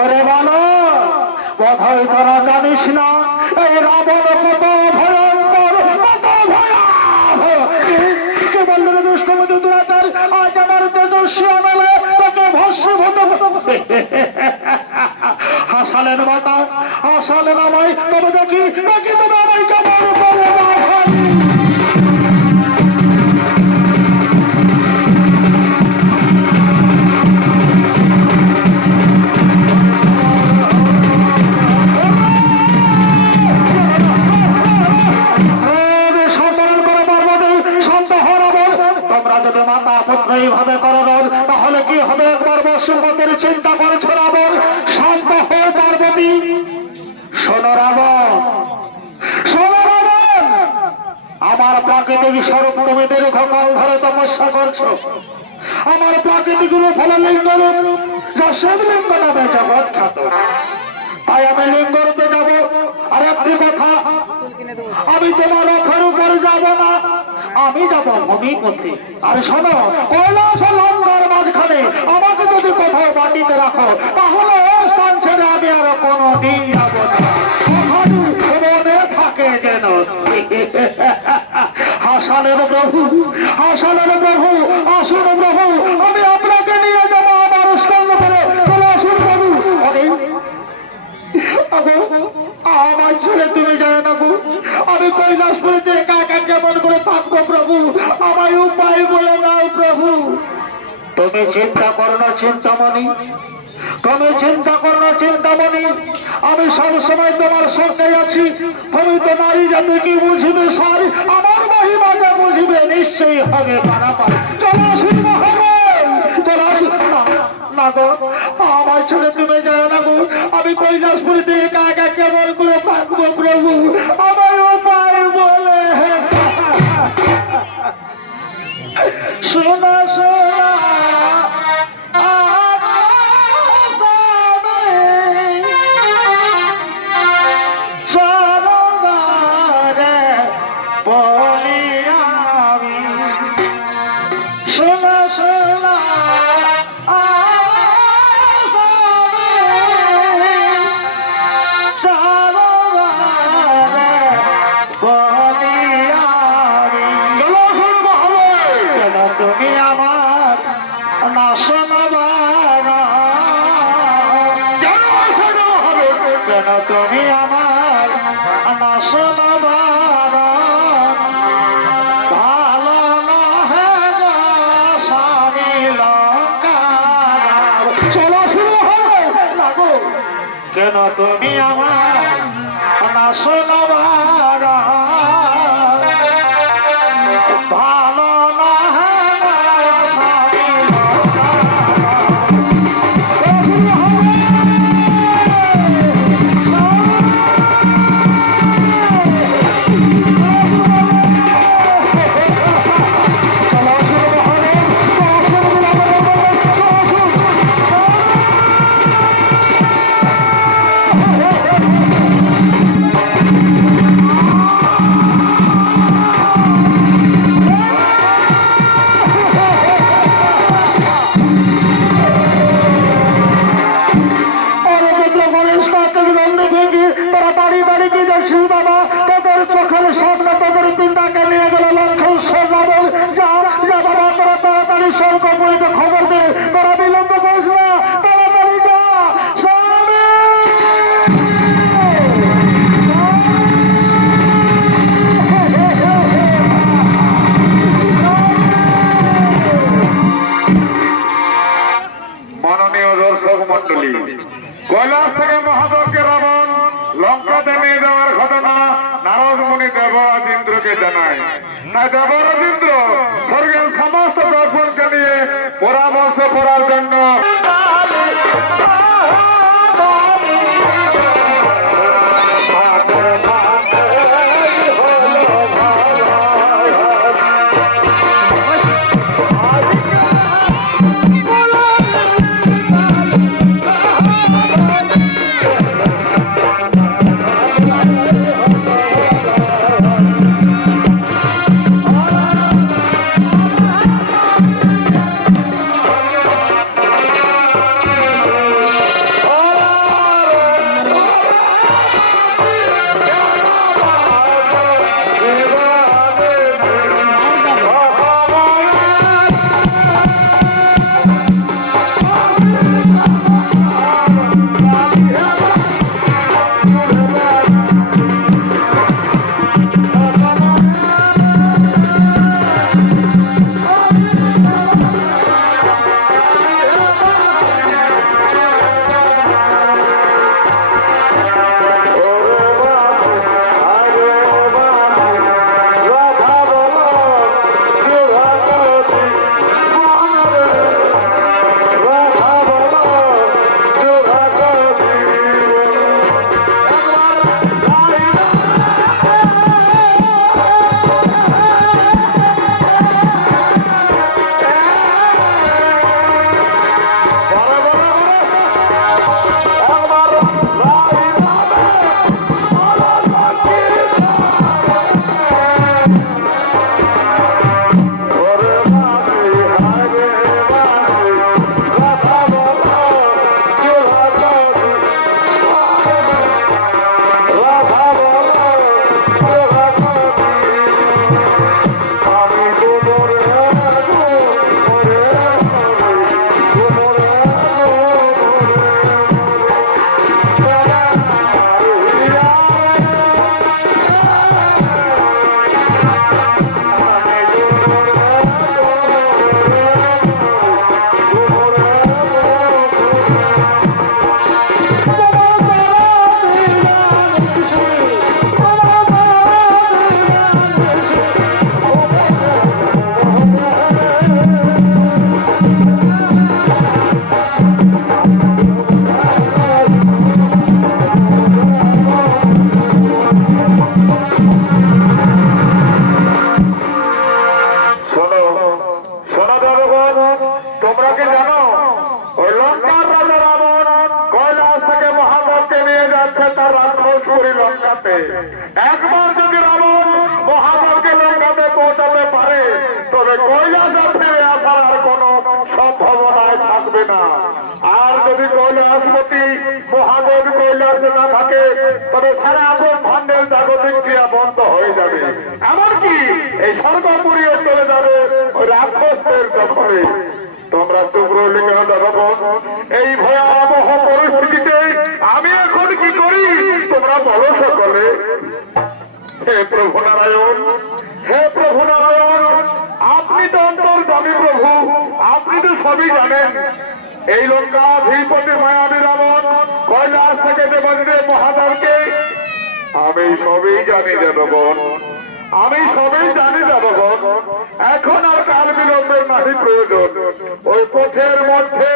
ওরে বলো বোধহয় তোরা জানিস না এই রাবণ কত ভয়ঙ্কর, কত ভয়াবহ। কে বলল রে দুষ্টমতি দুরাচার, আজ আমার তেজস্বী আমলে তোকে ভস্মীভূত হাসালেন মাতা, হাসালেন আমায়। তবে দেখি দেখি তুমি আমায় কেমন করে এইভাবে করবেন তাহলে কি হবে? একবার বসুমতির চিন্তা করেছে রাবণ। শান্ত হয়ে পার্বতী, শোনো রাবণ, শোনো রাবণ, আমার প্রাকৃতিক স্বরূপ তুমি দীর্ঘকাল ধরে তপস্যা করছো। আমার প্রাকৃতিক রূপ হলো লিঙ্গ রূপ, যা শিবলিঙ্গ নামে জগৎ খ্যাত। তাই আমি লিঙ্গ রূপে যাবো। আর একটি কথা, আমি তোমার রথের উপরে যাব না, আমি যাবো ভূমিপথে। আর শোনো, কৈলাস লঙ্কার মাঝখানে আমাকে যদি কোথাও মাটিতে রাখো তাহলে স্থান ছেড়ে আমি আর কোনদিন যাব না। মনে থাকে যেন। হাসালেন প্রভু, হাসালেন প্রভু, আসুন প্রভু, আমি আপনাকে নিয়ে যাবো আমার স্কন্ধ করে। চলে আসুন প্রভু। আমার ছেলে তুমি জানো না গো, আমি কৈলাসপুরীতে একা একা কেমন করে থাকবো প্রভু, আমায় উপায় বলে দাও প্রভু। তুমি চিন্তা করো না চিন্তামণি, তুমি চিন্তা করো না চিন্তামণি, আমি সবসময় তোমার সঙ্গে আছি। তুমি তো নারী জাতি কি বুঝিবে সার, আমার মহিমা যা বুঝিবে নিশ্চয়ই হবে পারাপার। চলো আসুন মহারাজ, চলো আসুন। না গো, আমার ছেলে তুমি জানো না গো, আমি কৈলাসপুরীতে একা একা কেমন করে থাকবো প্রভু, আমার উপায় বলে। শোনা শোনা তুমি আমার না শোনবার ভালো নহে গো স্বামী লঙ্কার। চলো শুরু হবে না গো, কেন তুমি আমার না শোনবার ভালো নহে গো স্বামী খবর দে, তারা বিলম্ব করিস না, তাড়াতাড়ি যা। মাননীয় দর্শক মন্ডলী, কৈলাস থেকে মহাদেবকে রাবণ লঙ্কাতে নিয়ে যাওয়ার ঘটনা নারদ মুনি দেবরাজ ইন্দ্রকে জানায়। তাই দেবরাজ ইন্দ্র স্বর্গের সমস্ত দর্শনকে নিয়ে পরামর্শ করার জন্য যাচ্ছে তার রাক্ষস করি লঙ্কাতে। একবার যদি রাবণ মহাবলকে লঙ্কাতে পৌঁছাতে পারে তবে কৈলাসে ফিরে আসার আর কোনো সম্ভাবনায় থাকবে না। আর যদি কৈলাসপতি মহাদেব কৈলাসে না থাকে তবে সারা ব্রহ্মাণ্ডের জাগতিক ক্রিয়া বন্ধ হয়ে যাবে, এমনকি এই সর্বপুরীও চলে যাবে ওই রাক্ষসদের দখলে। তোমরা চুপ রইলে কেন দেখো? এই ভয়াবহ পরিস্থিতিতে আমি এখন কি করি তোমরা বলো সকলে। হে প্রভু নারায়ণ, হে প্রভু নারায়ণ, আপনি তো অন্তর্যামী প্রভু, আপনি তো সবই জানেন। এই লঙ্কা ধীপতি মায়াবী রাবণ কৈলাস থেকে দেবদেব মহাদেবকে আমি সবই জানি দেবগণ, আমি সবই জানি দেবগণ। এখন আর কাল বিলম্বের নাহি প্রয়োজন। ওই পথের মধ্যে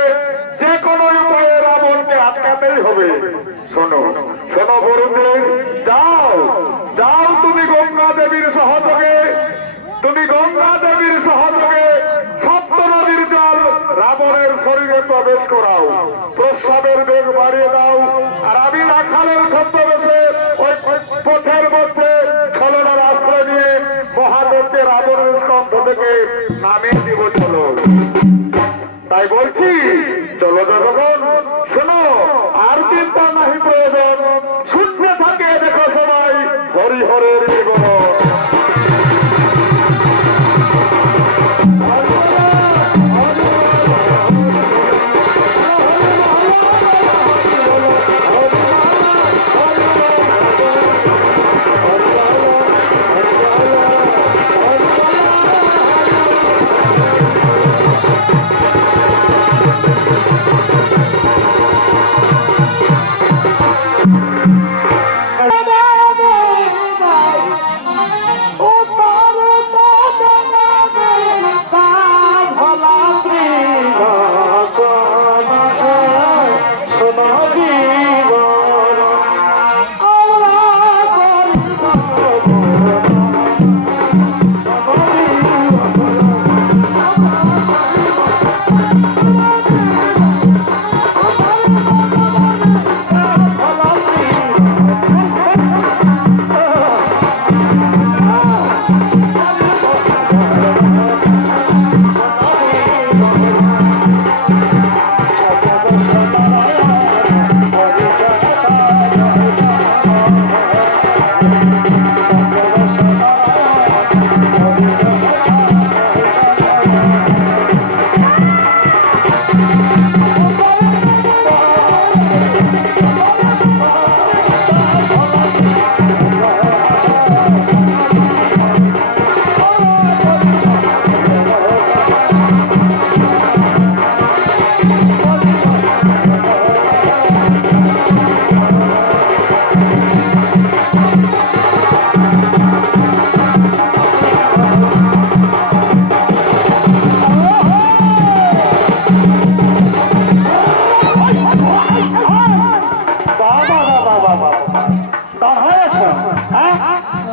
যে কোনো উপায়ে রাবণকে আটকাতেই হবে। শোনো শোনো বরুণদেব, যাও যাও, তুমি গঙ্গা দেবীর সহযোগে, তুমি গঙ্গা দেবীর সহযোগে সপ্ত নদীর জল রাবণের শরীরে প্রবেশ করাও, প্রস্রাবের বেগ বাড়িয়ে দাও। আর আমি রাখালের ছদ্মবেশে ওই পথের মধ্যে ছলনার আশ্রয় নিয়ে মহাদেবকে রাবণের স্তম্ভ থেকে নামিয়ে দিব। চলো, তাই বলছি চলো জনগণ, শোনো আর চিন্তা নাহি প্রয়োজন। শুনতে থাকে দেখো সবাই হরিহরের জীবন।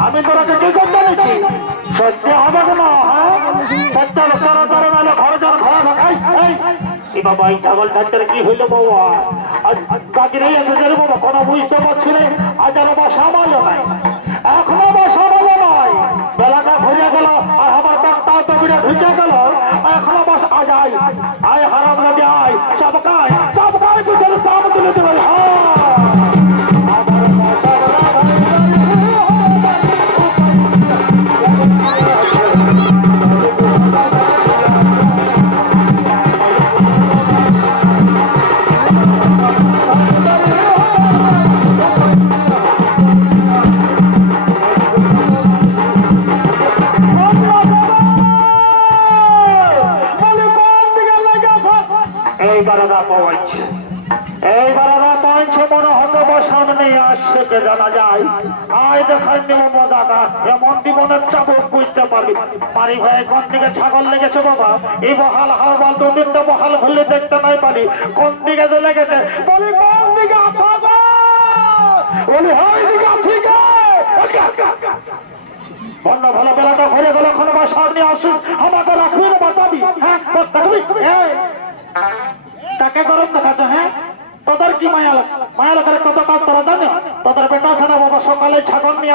আমি তোরাকে কি করতে দিচ্ছি? সত্য হবে না, সত্য ঘরে যান ঘরে ঢাকাই। এই বাবা এই ছাগল ডাক্তার কি হইলো বাবা? কাজে এসেছে বাবা, কোনো বুঝতে পারছি না। আজ আর বাবা সামালও নাই, এখনো বা সামালও নয়। বেলাটা ঘুরে গেল আর আমার ডাক্তার তো ঘুরে ঢুকে গেল। এখনো বাস আজ আয় আয় হারাম লাগে, আয় চাপকায় চাপকায় পিছনে চাপ তুলে দেবে। জানা যায় আয় দেখায় নেমদাদা এমন জীবনের চাবুক বুঝতে পারবি। পারি ভাই কোন দিকে ছাগল লেগেছে বাবা? এই বহাল হাওয়াল দু তিনটা বহাল ভুলে দেখতে নাই পারি কোন দিকে যে লেগেছে। বলি কোন দিকে আছো? বলি হয় দিকে আছি গে। বন্য ভালো বেলাটা ঘুরে গেল, এখন বা সামনে আসুন আমাকে রাখুন বাঁচাবি। হ্যাঁ তাকে গরম দেখাচ্ছে। হ্যাঁ তোদের কি মায়া মায়া লোকের কত কাজ তোরা জানে?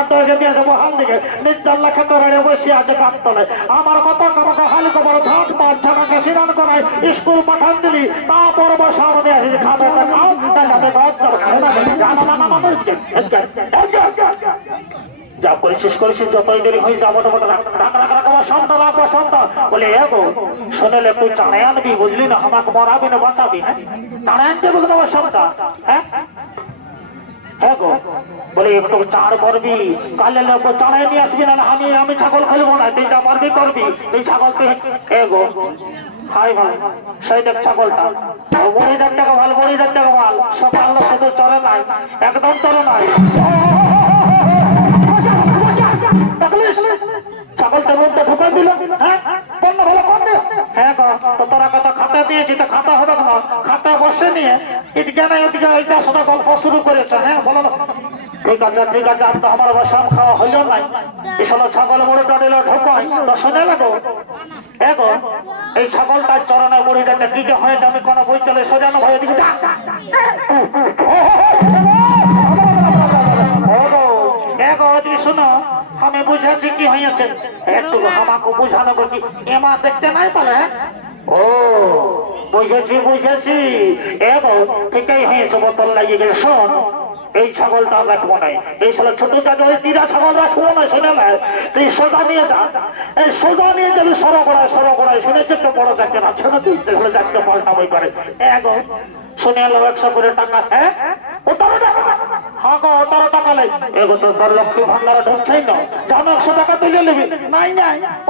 আর দরজা দিয়ে যাবো হাল দিকে নির্দাল্লা খেতে বেড়ে বসে আছে কাঠতলে আমার কথা কামাকে হাল কবার ধাত পাঁচ ছানাকে সিরান করায় স্কুল পাঠান দিলি তারপর বসা আমাদের আসে খাবে খাও তাহলে যা করেছিস করেছিস যতই দেরি হয়ে যাবো সন্তান লাগবো সন্তান বলে এগো শোনেলে তুই টানে আনবি বুঝলি না আমাকে মরাবি না বাঁচাবি হ্যাঁ টানে আনতে বুঝলি আমার সন্তান হ্যাঁ হ্যাঁ গো বলে একটু চার করবি কালে লোক চাড়াই নিয়ে আসবি না আমি ছাগল খেলবো না তুই যা পারবি করবি তুই ছাগল তুই এগো হাই ভাই সেই দেখ ছাগলটা মরি দেখ টাকা ভালো মরি দেখ টাকা ভালো সকাল শুধু চলে নাই একদম চলে নাই ছাগলটার মধ্যে ঢুকাই দিল হ্যাঁ পণ্য ভালো করবে হ্যাঁ তো তোরা কথা খাতা দিয়েছি তো খাতা হবে না খাতা বসে নিয়ে এদিকে না এদিকে এইটা শোনা গল্প শুরু করেছে হ্যাঁ বলো ঠিক আছে আর তো আমার বসাম খাওয়া হইল নাই এসব ছাগল মুড়িটা দিল ঢোকাই তো শুনে লাগো এগো এই ছাগলটার চরণে মুড়িটাকে কি যে হয়েছে আমি কোনো বই চলে সোজানো হয়ে দিকে শোনো আমি বুঝাচ্ছি কি হয়েছে একটু আমাকে বুঝানো কি এমা দেখতে নাই পারে ও বুঝেছি এগো ঠিকই হয়েছে বোতল লাগিয়ে গেছে শোন এই ছাগলটা রাখবো নাই এই সালে ছোট জায়গায় ওই তিরা ছাগল রাখবো না শুনে না তুই সোজা নিয়ে যা এই সোজা নিয়ে যাবি সরো করায় শুনেছি একটা বড় দেখতে না ছোট তুই দেখলে দেখতে পাল্টাবই পারে এগো শুনে এলো 100 করে টাকা হ্যাঁ ও 13 টাকা হ্যাঁ গো 13 টাকা লাই এগো তো 10 লক্ষ ভান্ডারে ঢুকছেই না জানো 100 টাকা তুলে নিবি নাই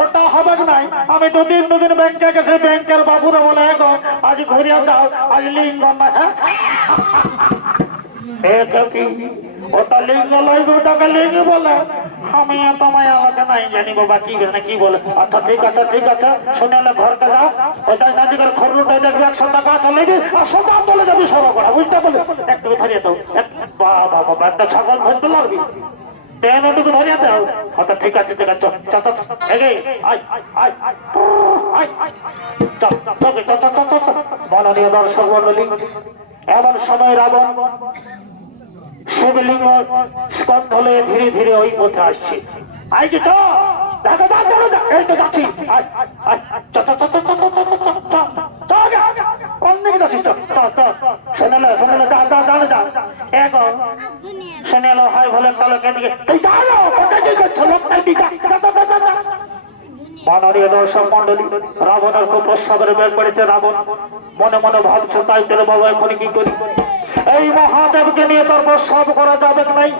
ওটা হবে নাই আমি দুদিন ব্যাংকে গেছি ব্যাংকের বাবুরা বলে এগো আজ ঘুরিয়ে যাও আজ লিঙ্গ না হ্যাঁ ওটা লিঙ্গ লইব ওটাকে লিঙ্গ বলে আমি তোমায় আমাকে নাই জানিব বা কি বলে আচ্ছা ঠিক আছে শুনে ঘরকে যাও ওটাই নাজিকের খরুটাই দেখবি 100 টাকা চলে গিয়ে আর সোজা চলে যাবি সরো করা বুঝতে পারলি একটু ধরিয়ে দাও বাবা একটা ছাগল ধরতে লাগবি ট্রেনটুকু ধরিয়ে দাও আচ্ছা ঠিক আছে মাননীয় দর্শক মন্ডলী এমন সময় রাবণ শিবলিঙ্গ স্কন্ধলে ধীরে ধীরে ওই পথে আসছে শুনেলো হাই বলে তালকে দিকে মাননীয় দর্শক মন্ডলী রাবণের খুব প্রস্তাবের বের করেছে রাবণ মনে মনে ভাবছে তাই তোর বাবা এখন কি করি এই মহাদেবকে নিয়ে তোর প্রস্তাব করা যাবে নাই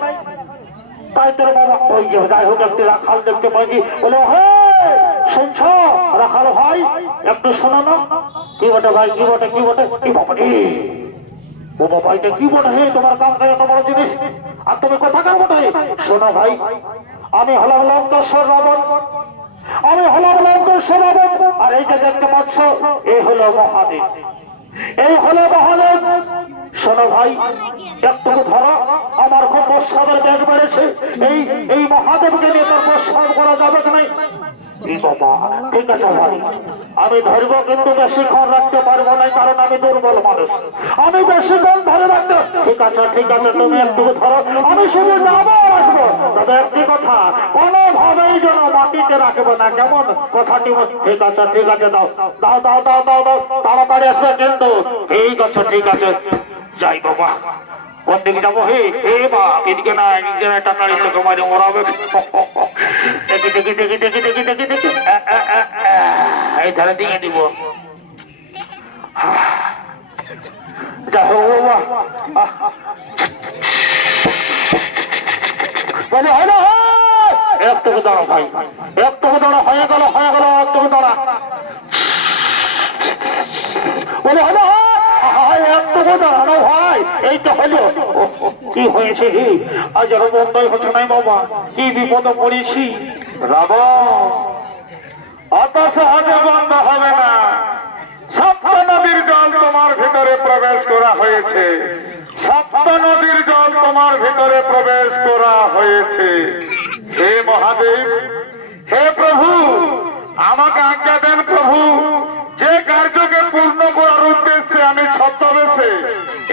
তাই তোর বাবা ওই যে যাই হোক একটি রাখাল দেখতে পাইনি বলে হে শুনছ রাখাল ভাই একটু শোনো না কি বটে ভাই কি বটে কি বাবা ও বাবা এটা কি বটে হে তোমার কাম করে তোমার জিনিস আর তুমি কোথাকার বটে শোনো ভাই আমি হলাম লঙ্কেশ্বর রাবণ আর এই যে দেখতে পাচ্ছ এই হলো মহাদেব শোনো ভাই একটু ধরো আমার খুব প্রস্তাবের ব্যাগ বেড়েছে এই মহাদেবকে নিয়ে তার প্রস্তাব করা যাবে নাই ঠিক আছে ভাই আমি ধরব কিন্তু বেশিক্ষণ রাখতে পারবো না কারণ আমি দুর্বল মানুষ আমি বেশিক্ষণ ধরে রাখতে ঠিক আছে তুমি একটু ধরো আমি শুধু যাবো আসবো তবে একটি কথা কোনোভাবেই যেন মাটিতে রাখবো না কেমন কথাটি ঠিক আছে দাও তাড়াতাড়ি আসবে কিন্তু ঠিক আছে যাই বাবা কোন দিকে যাবো হে বা এদিকে না নিজের টাকা চোখে মাঝে মরাবে দেখি এই ধারে দিয়ে দিব যাই হোক বাবা বলে হয় না একটু দাঁড়া ভাই একটু দাঁড়া হয়ে গেল একটু দাঁড়া বলে হয় না একটু দাঁড়ানো ভাই এই তো হলো কি হয়েছে আজ আরো বন্ধই হচ্ছে নাই বাবা কি বিপদ পড়েছি রাবণ অত সহজে বন্ধ হবে না সপ্ত নদীর জল তোমার ভিতরে প্রবেশ করা হয়েছে হে মহাদেব হে প্রভু আমাকে আজ্ঞা দেন প্রভু যে কার্যকে পূর্ণ করার উদ্দেশ্যে আমি ছদ্মবেশে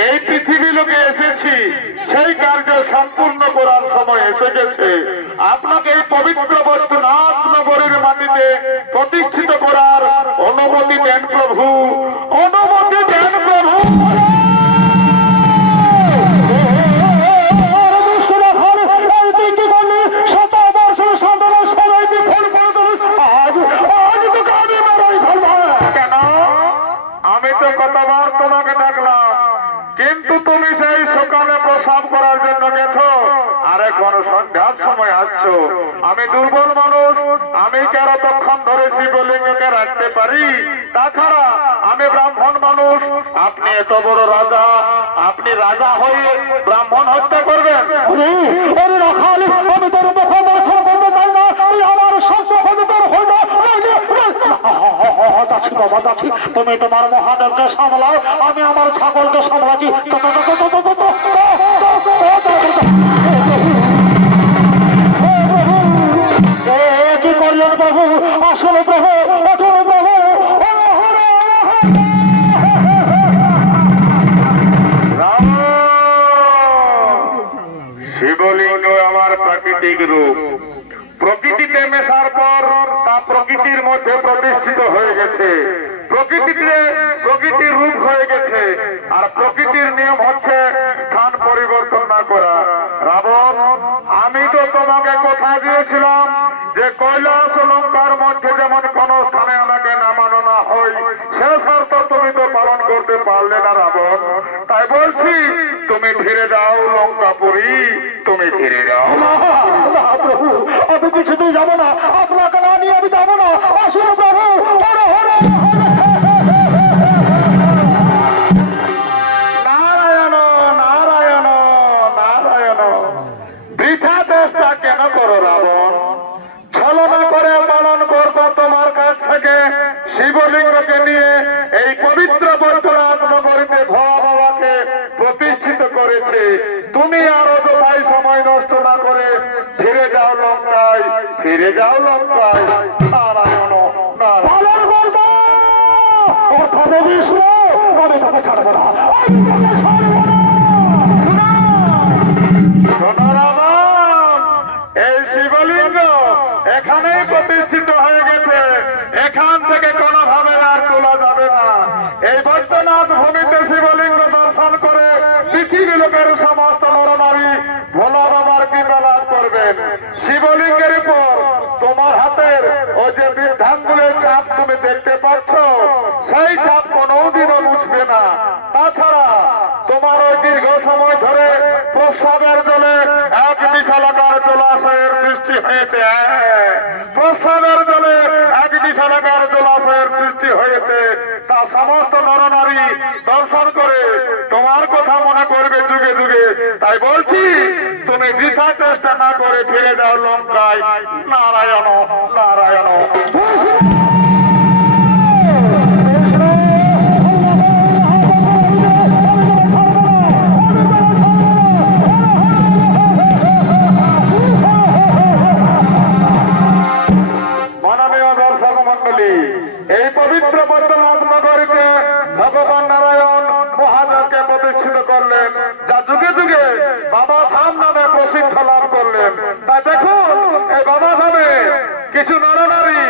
এই পৃথিবী লোকে এসেছি সেই কার্য সম্পূর্ণ করার সময় এসে গেছে। আপনাকে এই পবিত্র বৈদ্যনাথ নগরীর মাটিতে প্রতিষ্ঠিত করার অনুমতি দেন প্রভু, অনুমতি দেন প্রভু। কেন? আমি তো কতবার তোমাকে ডাকলাম, কিন্তু তুমি সেই সকালে প্রসাদ করার জন্য গেছো, আর এখন সন্ধ্যার সময় আসছো। আমি দুর্বল মানুষ, আমি কি আর তখন ধরে শিবলিঙ্গকে রাখতে পারি? তাছাড়া আমি ব্রাহ্মণ মানুষ, আপনি এত বড় রাজা, আপনি রাজা হয়ে ব্রাহ্মণ হত্যা করবেন? আমি তোর মুখে দর্শন করতে চাই না, তুই আমার সত্য হতে তোর হইল। তুমি তোমার মহাদেবকে সামলাও, আমি আমার ছাগলকে সামলাচ্ছি। কি করলেন প্রভু? আসলে প্রভু, অটল প্রভু। শিবলিঙ্গ আমার প্রাকৃতিক রূপ, প্রকৃতিতে মেশার পর তা প্রকৃতির মধ্যে প্রতিষ্ঠিত হয়ে গেছে, প্রকৃতির রূপ হয়ে গেছে। আর প্রকৃতির নিয়ম হচ্ছে স্থান পরিবর্তন না করা। রাবণ, আমি তো তোমাকে কথা দিয়েছিলাম যে কৈলাস লঙ্কার মধ্যে যেমন কোন স্থানে আমাকে নামানো না হয়, সে শর্ত তুমি তো পালন করতে পারলে না রাবণ। তাই বলছি, তুমি ফিরে যাও লঙ্কাপুরী, তুমি ফিরে যাও। প্রভু, আমি কিছুতেই যাবো না, আপনাকে না নিয়ে আমি যাবো না। আসুন প্রভু। নারায়ণ নারায়ণ নারায়ণ। বৃথা চেষ্টা কেন করো রাবণ? ছলনা করে পালন করবো তোমার কাছ থেকে শিবলিঙ্গকে নিয়ে এই পবিত্র বৈদ্যনাথ নগরীতে ভোলা বাবাকে প্রতিষ্ঠিত করেছে। তুমি আর অযথাই সময় নষ্ট না করে ফিরে যাও লঙ্কায়, ফিরে যাও লঙ্কায়। নারায়ণ নারায়ণ। পালন করবো, অর্থাৎ বিষ্ণু, আমি তোকে ছাড়বো না, আমি তোকে ছাড়বো না। শোনো রাবণ, এই শিবলিঙ্গ এখানেই প্রতিষ্ঠিত হয়ে গেছে, এখান থেকে কোনোভাবে আর তোলা যাবে না। এই বৈদ্যনাথ ভূমিতে শিবলিঙ্গ দর্শন করে পৃথিবী লোকের সমস্ত নরনারী ভোলা বাবার কৃপা লাভ করবেন। শিবলিঙ্গের উপর তোমার হাতের ওই যে বৃদ্ধাঙ্গুলের ছাপ তুমি দেখতে পাচ্ছ, সেই ছাপ কোনোদিনও মুছবে না। তাছাড়া তোমার ওই দীর্ঘ সময় ধরে প্রস্রাবের জলে এক বিশালাকার জলাশয়ের সৃষ্টি হয়েছে, প্রস্রাবের জলে এক বিশালাকার জলাশয়ের সৃষ্টি হয়েছে। তা সমস্ত নরনারী দর্শন করে তোমার কথা মনে করবে যুগে যুগে। তাই বলছি, তুমি বৃথা চেষ্টা না করে ফিরে যাও লঙ্কায়। নারায়ণ নারায়ণ। মাননীয় দর্শক মন্ডলী, এই পবিত্র বৈদ্যনাথ নগরীতে ভগবান নারায়ণ মহাদেবকে প্রতিষ্ঠিত করলেন, যা যুগে যুগে বাবা ধাম নামে প্রসিদ্ধ লাভ করলেন। তাই দেখুন, এই বাবা ধামে কিছু নরনারী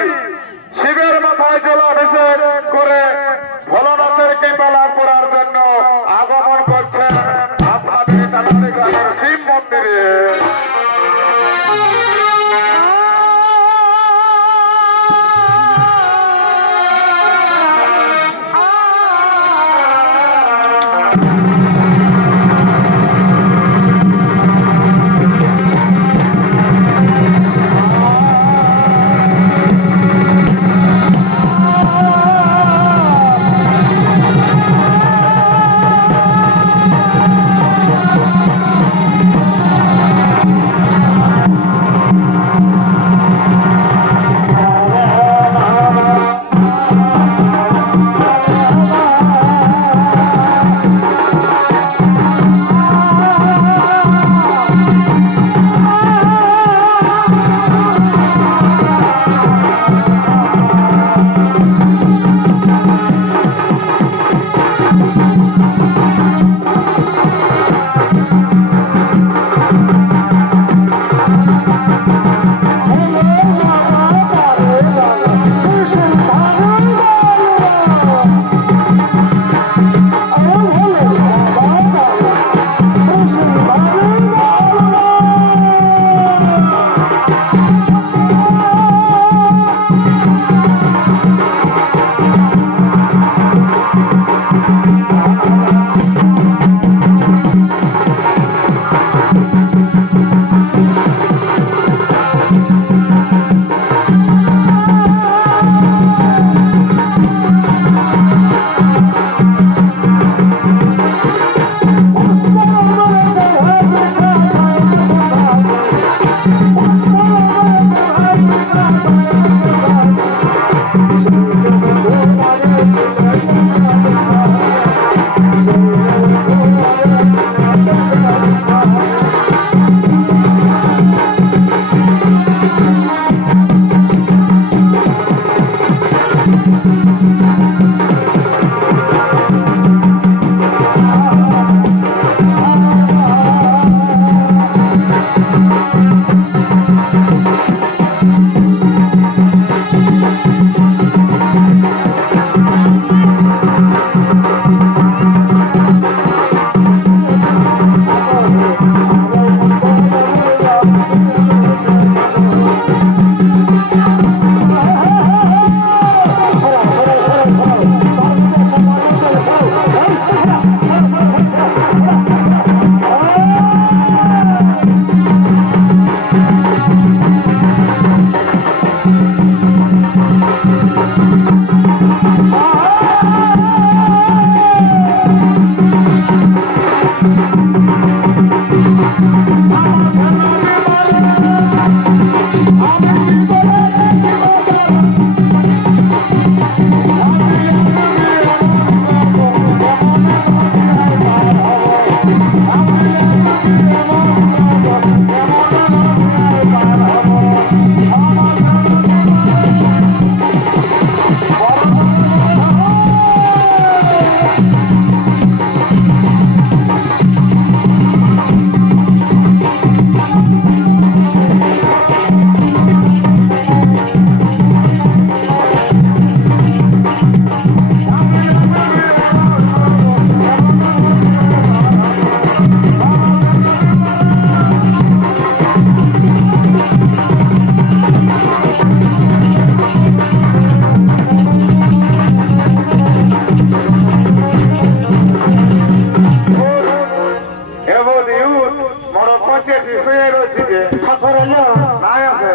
ইউথ বড় পঞ্চায়েত হয়ে রয়েছে যে ঠাকুর এলো নাই আছে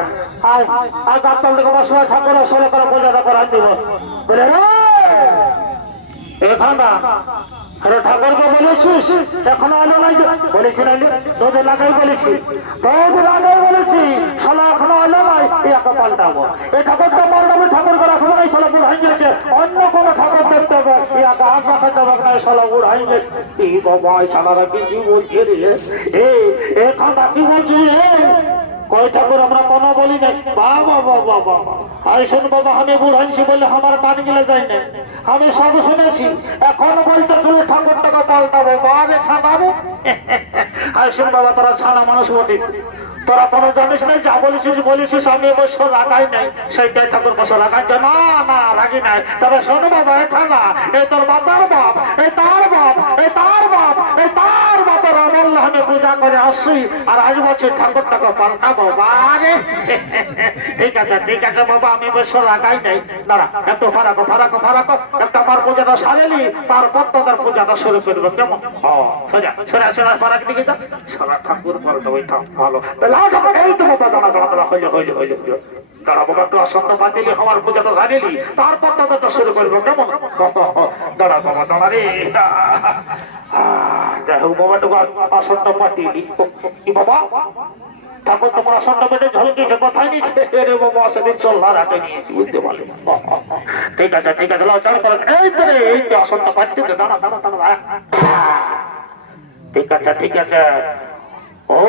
আর গাছতল থেকে বসে ঠাকুর ষোলো করে পূজাটা করা দিব বলে এখানটা আরে ঠাকুরকে বলেছিস এখনো আলো নাই বলেছি নাই তোদের লাগাই বলেছি তোদের লাগাই বলেছি শালা এখনো আলো নাই একে পাল্টাবো এই ঠাকুরটা পাল্টাবো ঠাকুরকে রাখবো নাই শালা বুড় হাই গেছে অন্য কোনো ঠাকুর দেখতে হবে একে হাত রাখা যাবে না শালা বুড় হাই গেছে এই বাবা শালারা কি বলছে রে এখানটা কি বলছি কয় ঠাকুর আমরা কোনো বলি নাই বাবা বাবা বাবা আইসন বাবা আমি বুড়াইছি বলে আমার কান গিলে যায় না আমি সব শুনেছি এখন বলতে তুমি ঠাকুরটাকে পাল্টাবো বাবা খাবাবো আইসন বাবা তোরা ছানা মানুষ বটিস তোরা কোনো জানিস নাই যা বলেছিস আমি অবশ্য রাখাই নাই সেইটাই ঠাকুর বসে রাখাইছে না না রাখি নাই তবে শোনো বাবা এখানা এই তোর বাবার বাপ এই তার বাপ এই তার বাপ এই তার বাপের আমল্লা আমি পূজা করে আসছি আর আজ বছর ঠাকুরটাকে পাল্টাবো বারে ঠিক আছে বাবা আমি অবশ্য রাখাই নাই দাঁড়া এত ফারাকো একটা আমার পূজাটা সারেলি তারপর তোদের পূজাটা শুরু করবো কেমন সোজা ফারাক দিকে যা সারা ঠাকুর পাল্টা ওই ঠাকুর ভালো আমার পূজাটা জানিলি তারপর তাদের শুরু করবো কেমন দাঁড়া বাবা দাঁড়া রে যাই হোক বাবাটুকু আসনটা পাঠিয়ে কি বাবা ঠাকুর তোমার আসনটা পেটে ঝলকিছে কোথায় নিচ্ছে রে বাবা সেদিন চল্লার হাতে নিয়েছি বুঝতে পারলি ঠিক আছে চল করেন এই তো এই যে আসনটা পাচ্ছি দাঁড়া ঠিক আছে ও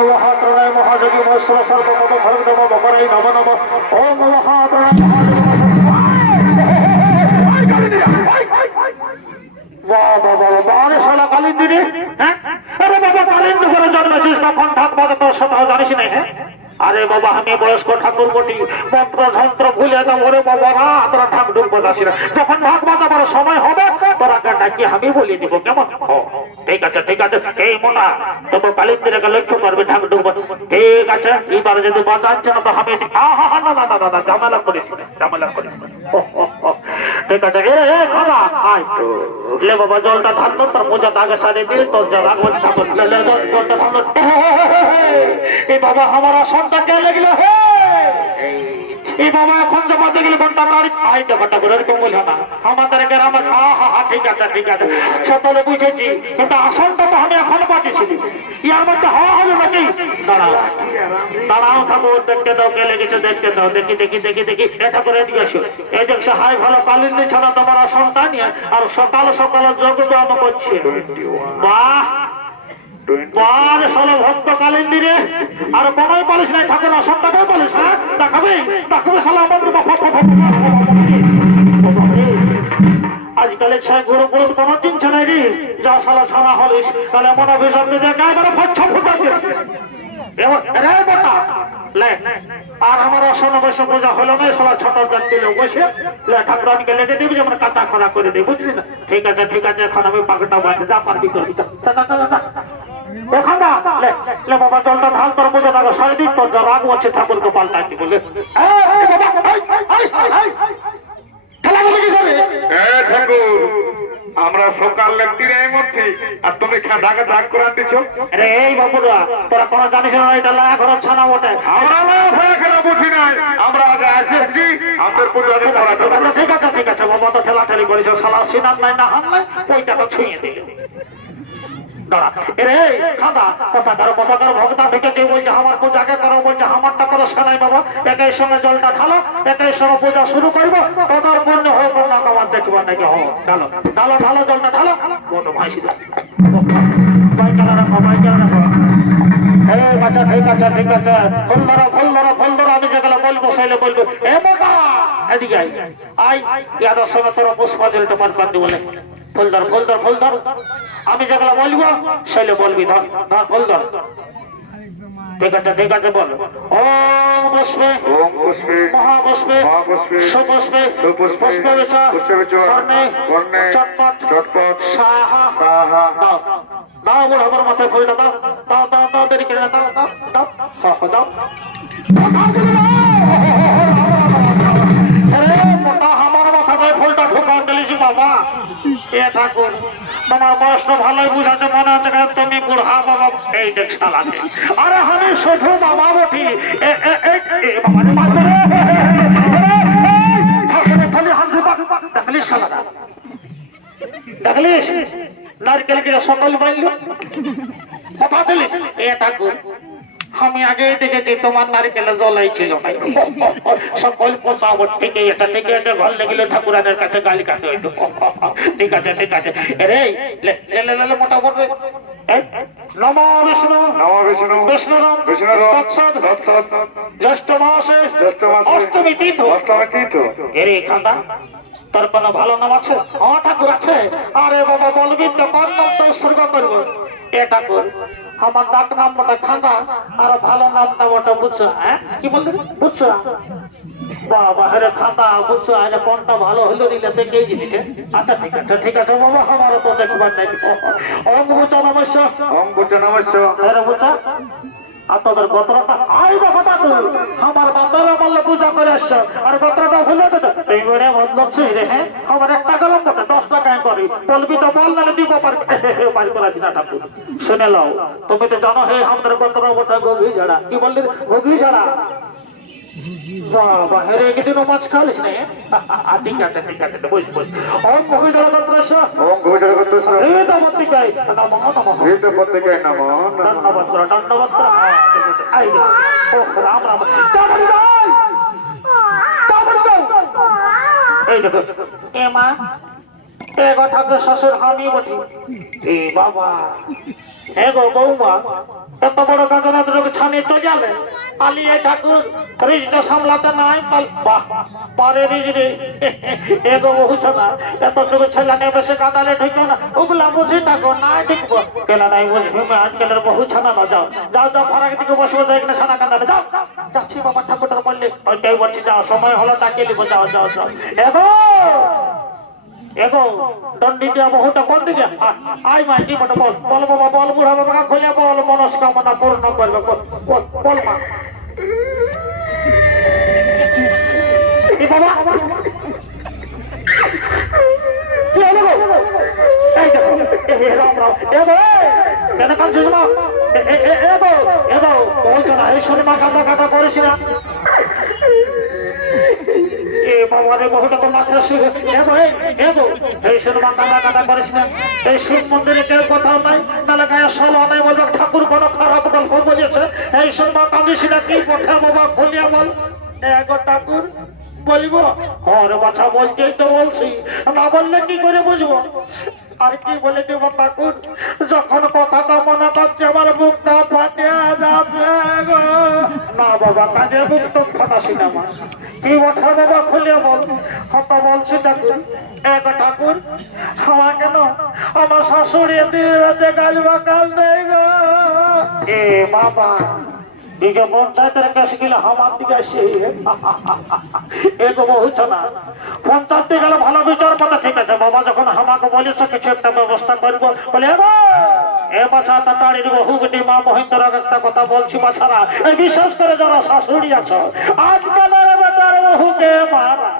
মহাত্রণায় মহাযোগী মহেশ্বর সর্বপদ ভরত বকরাই নব নব ও মহাত্রণায় কালিন্দিনী হ্যাঁ আরে বাবা কালিন্দি করে জন্মেছিস তখন ঠাকুর তোর সন্দেহ জানিস না হ্যাঁ আরে বাবা আমি বয়স্ক ঠাকুর বটি মন্ত্র যন্ত্র ভুলে যাবো রে বাবা না তোরা ঠাকুর ঢুকবো আসি না যখন ভাগ বাজাবার সময় হবে তোরা ডাকি আমি বলে দিব কেমন ঠিক আছে এই মোনা তত কালিন্দির লক্ষ্য করবে ঠাকুর ঢুকবো ঠিক আছে এবারে যদি বাজাচ্ছে না তো আমি না ঝামেলা করিস ঠিক আছে লে বাবা জলটা ধারলো তোর পূজা আগে সারিয়ে দিয়ে তোর যা রাখবো ঠাকুর জলটা ধারলো এই বাবা আমার আসনটা কে লাগলো হে এই বাবা এখন জমাতে গেলে ঘন্টা আই ব্যাপারটা করে এরকম বললো না আমাদের গ্রামে ঠিক আছে সকলে বুঝেছি কিন্তু আসনটা তো আমি এখন পাঠিয়েছি ইয়ার মধ্যে হওয়া হবে নাকি দাঁড়াও ঠাকুর দেখতে দাও কে লেগেছে দেখতে দাও দেখি এটা করে দিয়ে আসো এই যে হাই ভালো কালিন্দি ছাড়া তোমার আসনটা নিয়ে আর সকাল যোগব্যায়াম করছে বাহ ভক্ত কালিন্দিরে আর কোনোই বলিস নাই ঠাকুর আসনটাকে বলিস হ্যাঁ দেখাবে সালা আজকাল গুরু কোনো চিনছে নাই রে যা সালা ছানা হলিস তাহলে মনে অভিযোগ দেখা এবারে ফচ্ছা ফুটাচ্ছে আর আমার আসন বসে পূজা হলো না সালা ছোট যাচ্ছে বসে ঠাকুরানিকে লেগে দিবি যেমন কাটা খোলা করে দিই বুঝলি না ঠিক আছে এখন আমি পাকটা বাঁধে যা পারবি করবি বাবা জলটা ঢাল তোর পুজো টাকা সাড়ে দিন তোর যা রাগ হচ্ছে ঠাকুরকে পাল্টাচ্ছি বলে আমরা সকাল লেগতির এই মধ্যে আর তুমি ঢাকা ঢাক করে দিচ্ছ আরে এই বাবুরা তোরা কোনো জানিস না এটা লায়া ঘর ছানা বটে আমরা বুঝি নাই আমরা আগে আসি আমাদের পুজো ঠিক আছে বাবা তো ঠেলাঠেলি করেছ সালা সিনার নাই না হান নাই ওইটা তো ছুঁয়ে দিলে ভক্তা থেকে কেউ বলছে আমার পূজাকে করো বলছে আমারটা করো সেনাই বাবা একের সঙ্গে জলটা ঢালো একের সঙ্গে পূজা শুরু করবো তোদের পণ্য হোক না আমার দেখবো নাকি ঢালো জলটা ঢালো বন্ধু ভাইসি ঠিক আছে ফুল ধরো আমি যেগুলো বলবো সেগুলো বলবো এ বাবা এদিকে আই ইয়াদের সঙ্গে তোরা পুষ্পা জলটা পাল্পান বলে ফুল ধর আমি যেগুলো বলবো সেগুলো বলবি ধর ফুল ধর ঠিক আছে বল ওম পুষ্পে মহাপুষ্পে সুপুষ্পে পুষ্পে কর্ণে চটপট সাহা দাও বল আমার মাথায় ফুলটা দাও দেরি করে দাও আমার মাথায় ফুলটা ঢোকা দিলিস বাবা এ ঠাকুর আমার বয়স তো ভালোই বুঝাচ্ছে মনে হচ্ছে কেন তুমি বুড়া বাবা এই দেখ শালাকে আরে আমি শুধু বাবা বটি দেখলিস শালারা দেখলিস নারকেল কিনা সকল বাইল কথা দিলিস এ ঠাকুর আমি আগে দেখেছি তোমার নারকেলে জলাই ছিল সকল পোষাবট থেকে এটা থেকে এটা ঘর লেগেলে ঠাকুরানের কাছে গালি কাটে হইতো ঠিক আছে ঠিক আছে রে মোটামুটি নম বিষ্ণু নম বিষ্ণু বিষ্ণুরাম বিষ্ণুরাম তৎসৎ তৎসৎ জ্যৈষ্ঠ মাসে জ্যৈষ্ঠ মাসে অষ্টমী তিথি অষ্টমী তিথি এরে খান্দা তোর কোনো ভালো নাম আছে? হ্যাঁ ঠাকুর আছে। আরে বাবা বলবি তো কোন নামটা উৎসর্গ করবো? এ ঠাকুর আমার ডাক নামটা খান্দা আর ভালো নামটা ওটা বুঝছো? হ্যাঁ কি বললি বুঝছো? বাবা আরে খান্দা বুঝছো আরে কোনটা ভালো হলো নিলে দেখেই জিনিস। আচ্ছা ঠিক আছে বাবা আমারও তো দেখবার নাই। ওম বুঝছো নমস্য ওম বুদ্ধ নমস্য আরে বুঝছো আর তোদের গোত্রটা আই বাবা ঠাকুর আমার বাবারা বললে পূজা করে আসছো আর গোত্রটা ভুলে দেবে এই করে বদলছি রে। হ্যাঁ আমার একটা গেলাম বটে 10 টাকা করি বলবি তো বল নালে দিব পারি করাছি না ঠাকুর শুনে লাও তুমি তো জানো হে আমাদের গোত্র বটে গভী ঝাড়া কি বললি গভী ঝাড়া বাবা হেরে একদিনও মাছ খালিস নে ঠিক আছে বস ওম গভী ঝাড়া গোত্রস্য ওম গোবিন্দ গোত্রস্য এই তো মতিকাই নমঃ নমঃ হৃদ পত্রিকায় নমঃ দণ্ডবস্ত্র আই ও রাম রাম তাড়াতাড়ি যাই এই দেখো এ মা এ কথাকে শ্বশুর আমি বলি এ বাবা হে গো বৌমা এত বড় কাজনাথ রোগ ছানিয়ে তো যাবে পালিয়ে ঠাকুর রিজটা সামলাতে নাই পারে রিজ রে এ গো বহুছে না এত ছোট ছেলে নিয়ে বসে কাঁদালে ঢুকবে না ওগুলা বুঝি থাকো না দেখবো কেলা নাই বুঝবি আজকালের বহু ছানা না যাও যাও যাও ফারাক দিকে বসবো দেখ না ছানা কাঁদালে যাও যাচ্ছি বাবা ঠাকুরটার বললে ওইটাই বলছি যাও সময় হলো তাকিয়ে লিখো যাও যাও যাও এগো এগো দণ্ডি দিয়া বহুটা কোন দিকে আই মাই কি বল বল বাবা বল বুড়া বাবা খুলে বল মনস্কামনা পূর্ণ করবে বল মা কি বাবা কি হলো এই দেখো রাম রাম এগো কেন কাঁদছিস মা এগো বলছো না এই শোনে মা কাঁদা করিস না এ বাবারে বহুটা তো মাত্রা এই সিনেমা কাটা করিস না এই শিব মন্দিরে কেউ কোথাও নাই তাহলে গায়ে সলো নাই বলবে ঠাকুর কোনো খারাপ গল্প বলেছে এই সিনেমা কাঁদিস না কি কথা বাবা খুলিয়া বল এগো ঠাকুর বলবো ওর কথা বলতেই তো বলছি না বললে কি করে বুঝবো আর কি বলে দেবো ঠাকুর যখন কথাটা মনে করছে আমার বুকটা ফাটিয়া যাবে না বাবা কাজে বুক তো ফাটাসি না আমার কি কথা বাবা খুলে বল কথা বলছি ঠাকুর এক ঠাকুর আমার কেন আমার শাশুড়ি দিয়ে গালি বাকাল নেই গো এ বাবা এই যে পঞ্চায়েতের কাছে গেলে আমার দিকে আসে এগো হচ্ছে না পঞ্চায়েতে গেলে ভালো বিচার পাতা ঠিক আছে বাবা যখন আমাকে বলেছে কিছু একটা ব্যবস্থা করবো বলে এ বাছা তাড়াতাড়ি বহুগটি মা মহিন্দ্র একটা কথা বলছি বাছারা এই বিশেষ করে যারা শাশুড়ি আছো আজকালের বেটার বহুকে মারা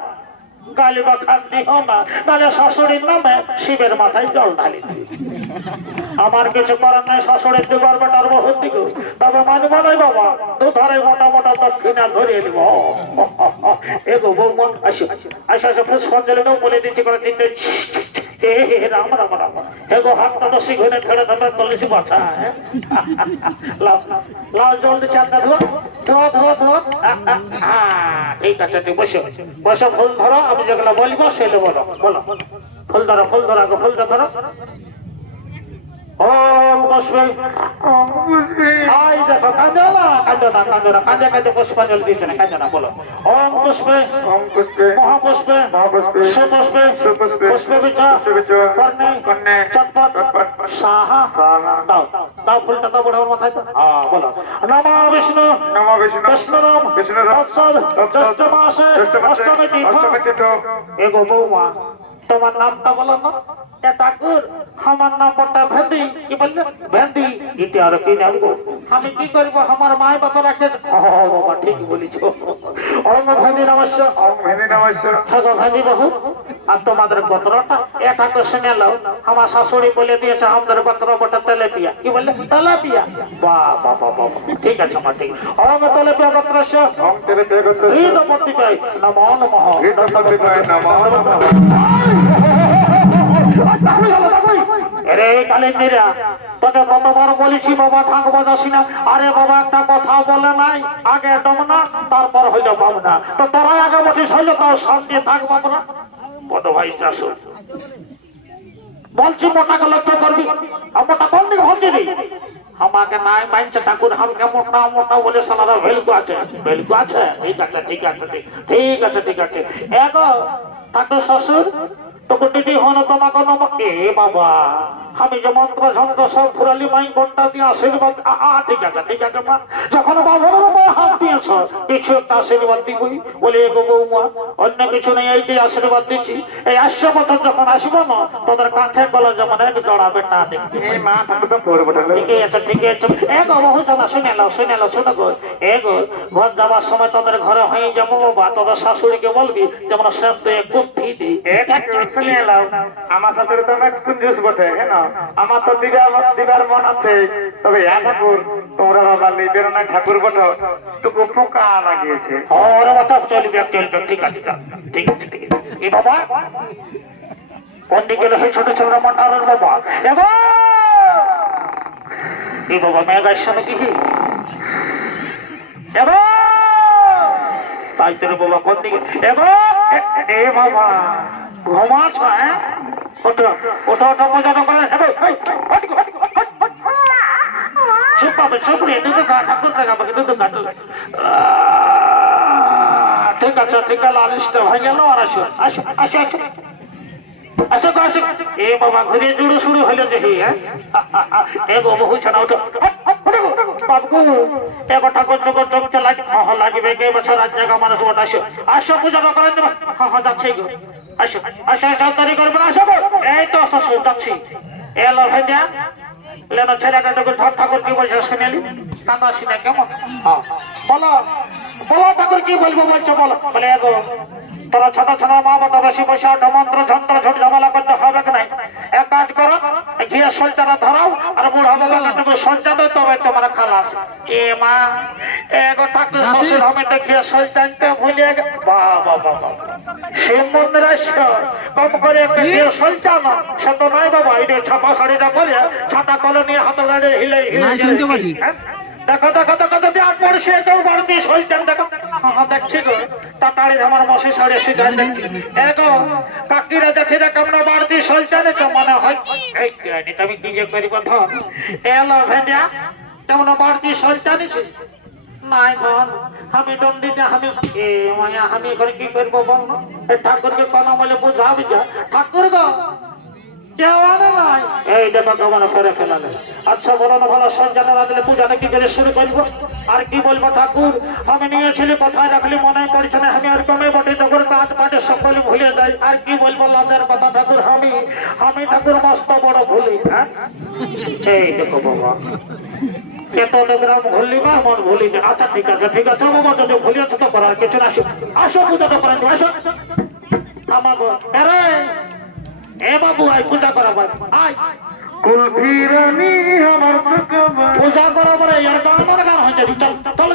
গালি বা খান দিও না তাহলে শাশুড়ির নামে শিবের মাথায় জল ঢালি আমার কিছু করার নাই শাশুড়ির দিবার বেটার বহু দিকে তবে মানব নাই বাবা দুধারে মোটা মোটা দক্ষিণা ধরিয়ে দিব এগো বৌমন আসো আসো আসো পুষ্পাঞ্জলি নেও বলে দিচ্ছি করে দিতে রাম রাম রাম এগো হাতটা তো শিখনে ফেলে ধরে চলেছি বাছা লাল জল দিচ্ছে আপনার ধোয়া ঠিক আছে তুই বসো বসো ফুল ধরো আমি যেগুলো বলবো সেগুলো বলো বলো ফুল ধরো আগে ফুলটা ধরো ওম পুষ্পে আই দেখো কাঁদো না কাঁদে পুষ্পাঞ্জলি দিচ্ছে না কাঁদো না বলো ওম পুষ্পে মহাপুষ্পে সুপুষ্পে পুষ্পে বিচ কর্ণে চটপট সাহা দাও ফুলটা তো বড় মাথায় তো বলো নম বিষ্ণু বিষ্ণুরাম জ্যৈষ্ঠ মাসে অষ্টমী তিথি এগো বৌমা তোমার নামটা বলো না ঠাকুর আমার নামটা ভেন্দি কি বললে ভেন্দি এটা আর কি জানবো আমি কি করবো আমার মায় বাবা রাখে বাবা ঠিক বলেছ ওম ভেন্দি নমস্য হ্যাঁ ভেন্দি বহু আর তোমাদের গোত্রটা এটাকে শুনে নাও। আমার শাশুড়ি বলে দিয়েছে আমাদের গোত্র বটে তেলেপিয়া। কি বললে? তেলেপিয়া। বাহ বাহ বাহ বাহ, ঠিক আছে মা, ঠিক আছে। আমি তেলেপিয়া গোত্রস্য হৃদপত্রিকায় নমো নমঃ। আরে কালিন্দিরা, তোকে কতবার বলেছি বাবা থাকবো যাসি না। আরে বাবা একটা কথা বলে নাই, আগে দমনা তারপর হইল ভাবনা। তো তোরা আগে বসিস হইলো তাও শান্তি থাকবো না। কত ভাই শাশু বলছি মোটাকে লক্ষ্য করবি, আর মোটা কোন দিকে হচ্ছে রে? আমাকে নাই মানছে ঠাকুর, আমাকে মোটা মোটা বলে সালারা ভেলকু আছে, ভেলকু আছে। ঠিক আছে ঠিক আছে ঠিক আছে ঠিক আছে। এগো ঠাকুর শ্বশুর তোকে দিদি হন তোমাকে নমকে বাবা। আমি যে মন্ত্র যন্ত্র সব ফুরালি মাই ঘন্টা দিয়ে আশীর্বাদ। ঠিক আছে ঠিক আছে মা। যখন বাবার হাত দিয়েছ কিছু একটা আশীর্বাদ দিবই বলে এগো বৌমা, অন্য কিছু নেই, এই যে আশীর্বাদ দিচ্ছি। এই ৮০০ বছর যখন আসবো না তোদের কাঁথে গলা যেমন এক জড়াবে তা দেখছি। মা ঠিক আছে ঠিক আছে। এগো বহু জানা শুনে নাও শুনে নাও শোনো গো। এগো ঘর যাবার সময় তোদের ঘরে হয়ে যাবো বা তোদের শাশুড়িকে বলবি যেমন সব কুঠি দিই। শুনে নাও আমার শাশুড়ি তো অনেক কুঞ্জুস বটে, হ্যাঁ আমার তো দিবার মন আছে। তবে ঠাকুর তোমরা বাবা নিজের না ঠাকুর বটো টুকু পোকা লাগিয়েছে। চলবে চলবে ঠিক আছে ঠিক আছে ঠিক আছে। এ বাবা কোন দিকে গেলে ছোট ছোট মাটার বাবা। এ বাবা মেয়ে গাছ কি তাই তোর বাবা কোন দিকে? এ বাবা ঘুমাছ? হ্যাঁ ওটা ওটা ওটা মজা না করে চুপ পাবে চুপ রে। দুটো ঠাকুর দেখাবে দুটো কাটু। ঠিক আছে ঠিক আছে। আলিশটা হয়ে গেল। আর আসো আসো আসো আসো আসো আসো। এ বাবা ঘুরে জুড়ো শুরু হলো দেখি। হ্যাঁ এ গো বহু ছাড়া ওটা বাবু এগো ঠাকুর চোখর চোখটা লাগবে কে বছর রাত জায়গা মানুষ ওটা। আসো আসো পূজা করেন দেবো। হ্যাঁ যাচ্ছে গো। আসো আসো আসো তারি করবে আসো। এই তো শ্বশুর যাচ্ছি। এলো ভেজা লেনো ছেলেটা তোকে ধর ঠাকুর কি বলছে শুনেলি? কাঁদাসি না কেমন? বলো বলো ঠাকুর কি বলবো বলছো বলো। বলে এগো তোরা ছোট ছোট মা বটা বেশি পয়সা মন্ত্র যন্ত্র ঝুট ঝামেলা করতে হবে কি নাই? এক কাজ করো ঘিয়ে সলচারা ধরাও আর বুড়া বাবাকে সলচা দেয় তবে তোমার খালাস। এ মা এগো ঠাকুর শ্বশুর আমি তো ঘিয়ে সলচানতে ভুলে বাবা বাবা সে মন্দির কম করে একটা ঘিয়ে সলচানো সে তো নাই বাবা। এই ছাপা শাড়িটা পরে ছাতা কলে নিয়ে হাতে গাড়ি হিলে দেখো দেখো দেখো যদি আর পড়ছে কেউ বাড়তি সলচান দেখো। দেখছি গো তাড়াতাড়ি আমার মশি সাড়ে শিখাই দেখছি। এগো কাকিরা দেখি দেখ আমরা বাড়তি সলচানে তো মনে হয় আমি কি যে করিব ধন এলো ভেজা তেমন বাড়তি সলচানিছি নাই ধন। আমি দন্ডিতে আমি এ মায়া আমি করে কি করবো বল? ঠাকুরকে কোনো বলে বুঝাবি যা ঠাকুর গো এই দেখো তোমার করে ফেলালে। আচ্ছা বলো না ভালো সঞ্জানা রাখলে পূজা নাকি করে শুরু করবো। আর কি বলবো ঠাকুর আমি নিয়েছিলি কোথায় রাখলি মনে পড়ছে না। আমি আর কমে বটে যখন কাজ পাটে সকলে ভুলে যাই। আর কি বলবো লাভের কথা ঠাকুর আমি ঠাকুর মস্ত বড় ভুলি। হ্যাঁ এই দেখো বাবা কত গ্রাম ভুললি না মন ভুলি না। আচ্ছা ঠিক আছে ঠিক আছে বাবা যদি ভুলিয়েছো তো করার কিছু না। আসো পূজা তো করেন আসো আমাকে। আরে এ বাবু আয় পূজা করাবার আয় কুলফি রানী আমার পূজা করাবার ইয়ার তো আমার গান হয়েছে। চল চল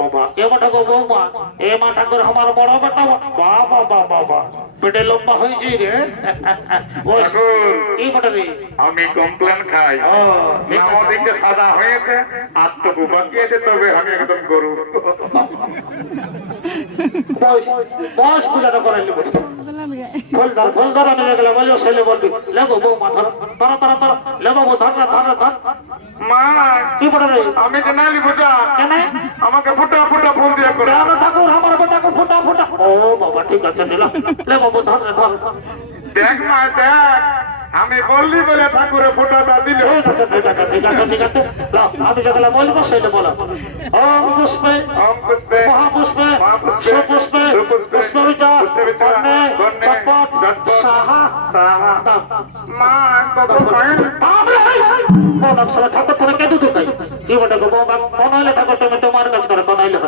বাবা এ মা ঠাকুর বৌমা এ মা ঠাকুর আমার বড় বেটা বাবা বাবা বাবা পেটে লম্বা হয়েছি রে। কি বটে রে? আমি কমপ্লেন খাই আমাদেরকে সাদা হয়েছে আর তো বাকি আছে তবে আমি একদম গরু। বস পূজাটা করাইলি বসে ফুলদার ফুলদার আমি গেলে বলো ছেলে বলবি লেগো বউ মা ধর ধর ধর ধর লেগো বউ ধর ধর ধর। মা কি বলে রে? আমি যে নালি ফুটা কেন আমাকে ফুটা ফুটা ফুল দিয়ে করে ঠাকুর আমার বেটাকে ফুটা ফুটা। ও বাবা ঠিক আছে দিলাম লেগো বউ ধর ধর। দেখ মা দেখ আমি বললি বলে ঠাকুরের ফোটাটা দিলে। ঠিক আছে ঠিক আছে ঠিক আছে আমি যেগুলো বলবো সেটা বলো। ওম পুষ্পে মহাপুষ্পে সুপুষ্পে পুষ্পবিচার সাহা মা ঠাকুর তোরা কেঁদু ঢুকাই কি বটে গো মনে হলে ঠাকুর তুমি তোমার কাজ করে মনে হইলে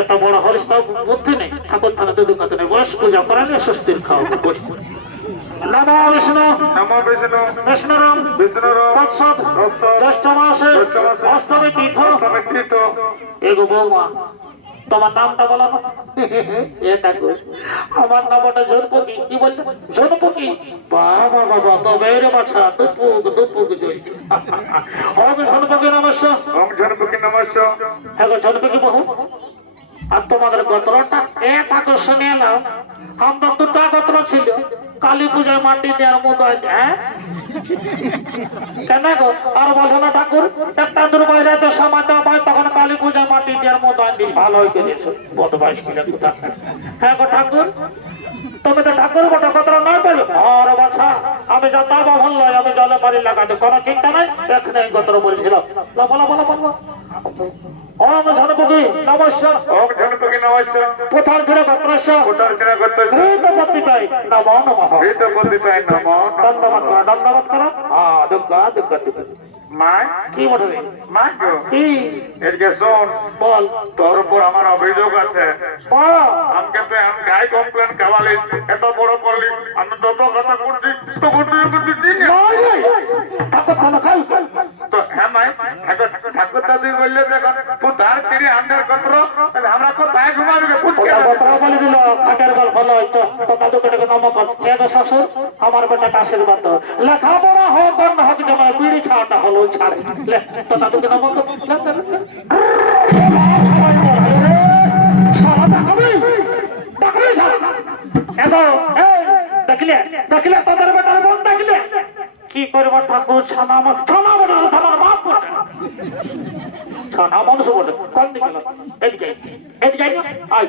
এত বড় হরিষ বুদ্ধি নেই। ঠাকুর থানা দুধ কাতনে বয়স পূজা করালে স্বস্তির খাওয়া নমো বিষ্ণু নমো বিষ্ণু কৃষ্ণরাম বিষ্ণুরাম তৎসৎ জ্যৈষ্ঠ মাসে অষ্টমী তীর্থ সমর্থিত এগো বৌমা তোমার নামটা বলো না এ ঠাকুর আমার নামটা জনপকি কি বলছো জনপকি বাবা বাবা তবে রে বাচ্চা দুপুক দুপুক জয়িত হবে জনপকি নমস্য ওম জনপতি নমস্য হ্যাঁ গো জনপকি বহু আর তোমাদের গোত্রটা এ ঠাকুর শুনে এলাম আমাদের দুটা গোত্র ছিল কালী পূজায় মাটি দেওয়ার মতো আছে হ্যাঁ কেন গো আর বলছো না ঠাকুর একটা দুর্বৈরাতে সময় দেওয়া হয় তখন কালী পূজায় মাটি দেওয়ার মতো আনবি ভালো হইতে দিয়েছো বদমাইশ কিনা কোথা হ্যাঁ গো ঠাকুর তুমি তো ঠাকুর গোটা গোত্র নয় বলো আর বাছা আমি যা তাবা ভাল নয় আমি জলে পারি লাগাতে কোনো চিন্তা নাই এখানে গোত্র বলছিল বলো বলো বলো ওম ধনপতি নমস্কার ওম জনপতি নমস্য কোথার ফিরে গোত্রস্য কোটার কিনা করতে পত্রিকায় নমো নমঃ ভীত বন্দিতায় নমো দণ্ডবত করো দুর্গা দুর্গা দুর্গা মাই কি বলবে মাই গো কি এদিকে শোন বল তোর উপর আমার অভিযোগ আছে বল আমাকে তো আমি গাই কমপ্লেন কাবালি এত বড় করলি আমি যত কথা করছি তো করতে ঠিক ঠাকুর খানো খাই তো হ্যাঁ মাই ঠাকুর দাদি বললে দেখো তুই ধার তিরি আন্ডার কত্র তাহলে আমরা কোথায় ঘুমাবি ওটা গোত্র বলে দিল খাটের গল্প নয় তো দাদু কেটে নমক ছেদ শ্বশুর আমার বেটাকে আশীর্বাদ দাও লেখাপড়া হোক বন্ধ হোক যেন বিড়ি খাওয়াটা হলো ছাড়ে তো দাদুকে নমক দেখলে দেখলে তোদের বেটার বোন দেখলে কি করবো ঠাকুর ছানা ছানা বলে আমার বাপ বলে ছানা মানুষ বলে কোন দিকে এদিকে এদিকে আই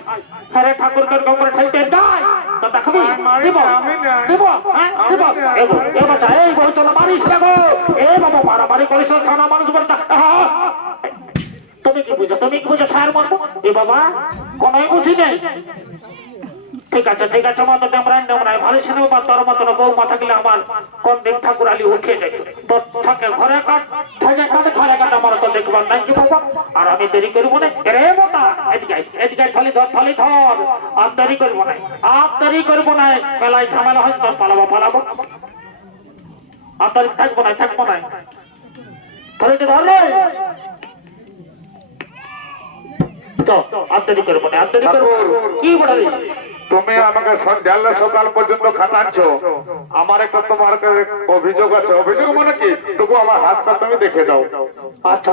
সারে ঠাকুরকে গোবর ঠেলতে যাই তো দেখবি দিব দিব হ্যাঁ দিব এ বাচ্চা এই বড় চলো মারিস না গো এ বাবা মারামারি করিস ছানা মানুষ বলে তুমি কি বুঝো সার মারবো এ বাবা কোনোই বুঝি নেই ঠিক আছে মতো ডেমরাই ভালো ছিল বা তোর মতন বৌমা থাকলে আমার কোন দিন ঠাকুর আলী উঠে যায় তো থাকে ঘরে কাট ঘরে কাট আমার তো দেখবার নাই কি বাবা আর আমি দেরি করবো না রে মোটা এদিকে থালি ধর আর দেরি করবো না মেলায় ঝামেলা হয় তোর পালাবো আর তারিখ থাকবো না থালিতে ধরলে তো আর দেরি করবো কি বলে তুমি আমাকে সন্ধ্যালে সকাল পর্যন্ত খাটাচ্ছো আমার একটা তোমার অভিযোগ আছে অভিযোগ মানে কি তবু আমার হাতটা তুমি দেখে দাও আচ্ছা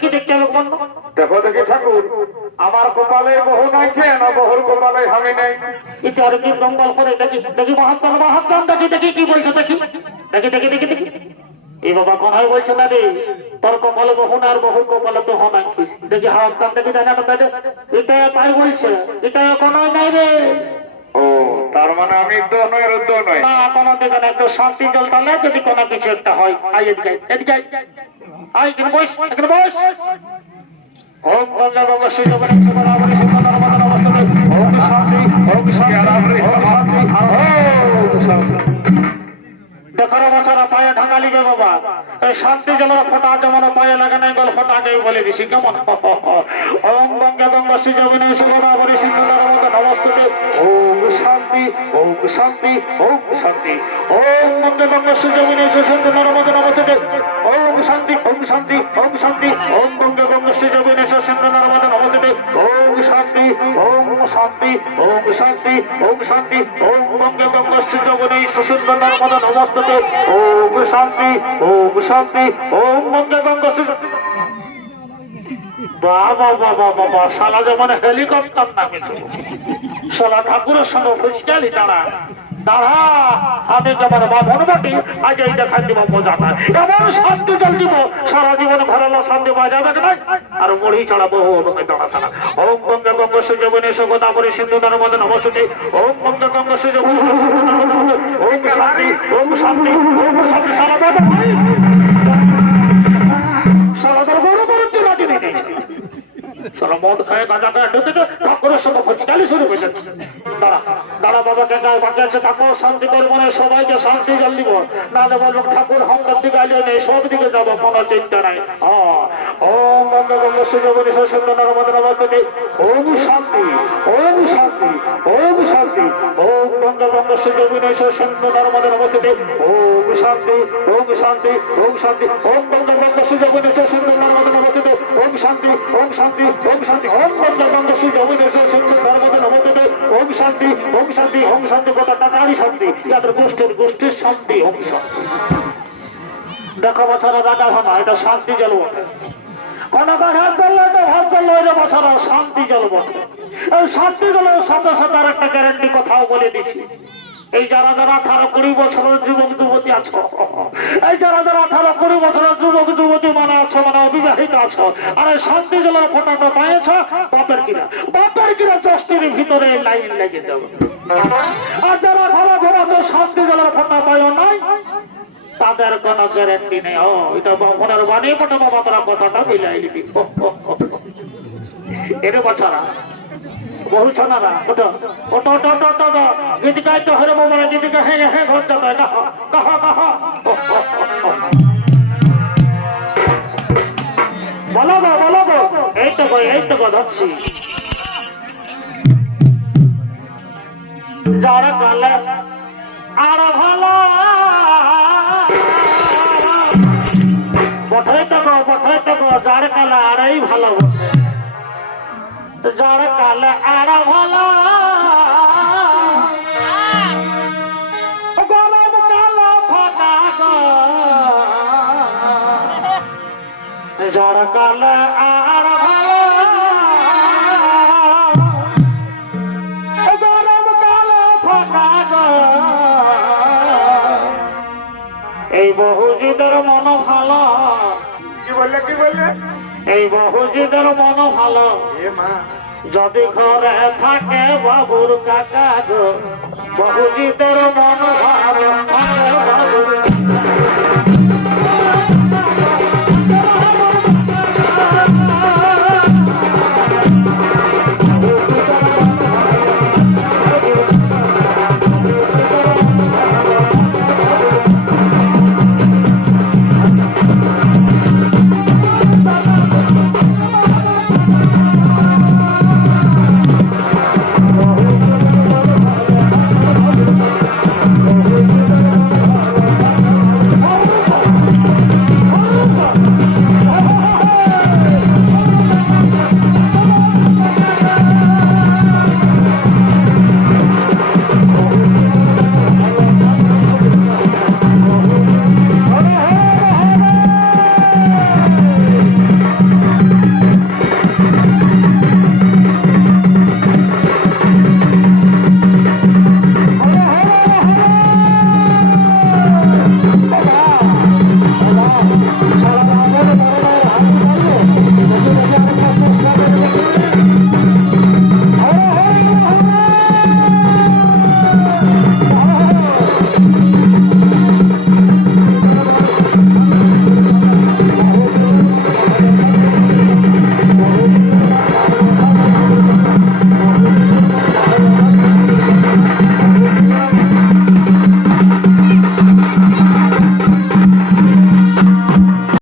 কি দেখতে হবে বন্ধু দেখো দেখি ঠাকুর আমার কপালে বহু নাই না বহুর কপালে আমি নেই এটা আর কি দঙ্গল করে দেখি মহাত্মা দেখি কি বলছো দেখি এই বাবা কোথায় বলছো না রে তোর কপালে বহু না আর বহুর কপালে তো হয় নাকি দেখি হাত কান দেখি দেখা এটা তাই বলছে এটা কোনো নাই রে ও তার মানে আমি তো নয় রুদ্ধ নয় না কোনো দিকে না একটু শান্তি জল তাহলে যদি কোনো কিছু একটা হয় এদিকে আই কিন্তু বস ওম গঙ্গা গঙ্গা শ্রী জগন্নাথ বরাবরী সুন্দর নর্মদা নমস্তে ওম শান্তি দেখো বছর পায়ে ঢাকালি গে বাবা এই শান্তি জলের ফোটা যেমন পায়ে লাগে নাই গল ফোটা নেই বলে দিছি কেমন ওম গঙ্গা গঙ্গা শ্রী জগন্নাথ বরাবরী সুন্দর নর্মদা নমস্তে ওম শান্তি ওম গঙ্গা গঙ্গা শ্রী জগন্নাথ সুন্দর নর্মদা নমস্তে ওম শান্তি ওম গঙ্গা গঙ্গা শ্রী জগন্নাথ সুন্দর নর্মদা নমস্তে ওম শান্তি ওম গঙ্গা গঙ্গা শ্রী জগন্নাথ সুন্দর নর্মদা নমস্তে ওম শান্তি ওম গঙ্গা গঙ্গা শ্রী বাবা শালা যেমন হেলিকপ্টার নামে শালা ঠাকুরের সঙ্গে ফুচকালি দাঁড়া আমি যেমন বামন বটি আজ এই দেখান দিব মজাটা এমন শান্তি জল দিব সারা জীবন ঘরের শান্তি পাওয়া যাবে না আর মুড়ি চড়াবো দাঁড়া ছাড়া ওম গঙ্গা গঙ্গা সূর্য বনে গোদাবরী সিন্ধু নর্মদা নমস্তে ওম গঙ্গা গঙ্গা সূর্য ওম শান্তি সারা বড় বড় রাজি নেই সারা মদ খায় গাঁজা খায় ঢুকে ঠাকুরের সঙ্গে ফুচকালি শুরু হয়ে যাচ্ছে দাঁড়া বাবাকে গায়ে বাকি আছে ঠাকুর শান্তি করবো না সবাইকে শান্তি জল দিব না বলবো ঠাকুর হামদার দিকে আলিয়ে নেই সব দিকে যাবো কোনো চিন্তা নাই ওম গঙ্গা গঙ্গা সুযোগ সুন্দর নর্মদা নমস্তে ওম শান্তি ওম শান্তি ওম বঙ্গবঙ্গ সুযোগিনেশ সন্ত নর্মদে নমস্তে ওম শান্তি ওম শান্তি ওম শান্তি ওম বঙ্গবঙ্গ সুযোগিনেশ সন্ত নর্মদে নমস্তে ওম শান্তি ওম শান্তি ওম শান্তি ওম বঙ্গবঙ্গ সুযোগিনেশ সন্ত নর্মদে নমস্তে ওম শান্তি ওম শান্তি ওম শান্তি গোটা টাকারই শান্তি যাদের গোষ্ঠীর শান্তি ওম শান্তি দেখো বছরা রাজা ভাঙা এটা শান্তি জল বটে কোন হাত করলে এটা ভাব করলো এটা বছরা শান্তি জল বটে এই শান্তি জলের সাথে সাথে আর একটা গ্যারান্টি কথাও বলে দিচ্ছি এই যারা 18-20 বছরের যুবক যুবতী আছো এই যারা 18-20 বছরের যুবক যুবতী মানে আছো মানে অবিবাহিত আছো আর এই শান্তি জলের ফোটাটা পাইছ বাপের কিনা দশটির ভিতরে লাইন লেগে যাবে আর যারা ঘরে ঘোরাতে শান্তি জলের ফোটা পাইও নাই তাদের কোনো গ্যারান্টি নেই এটা মনের বাণী পটে বাবা তোরা কথাটা মিলাই দিবি এর বছরা বহু শোনারা ওটো ওটো ওটো ওটো ওটো গীতিকায় তো হরে বাবা গীতিকা হ্যাঁ হ্যাঁ ঘর যাবে কাহা বলো গো এই তো গো ধরছি যারা কালে আর ভালো বঠাই তো গো যার কালে আরই ভালো যার কালে আর ভালো গরম কালো ফাটা গো যার কালে আর ভালো গরম কালো ফাটা গো এই বহুজিদের মন ভালো কি বললে এই বহুজিদের মন ভালো যদি ঘরে থাকে বাবুর কাকা গো বহুজিদের মন ভালো বাবুর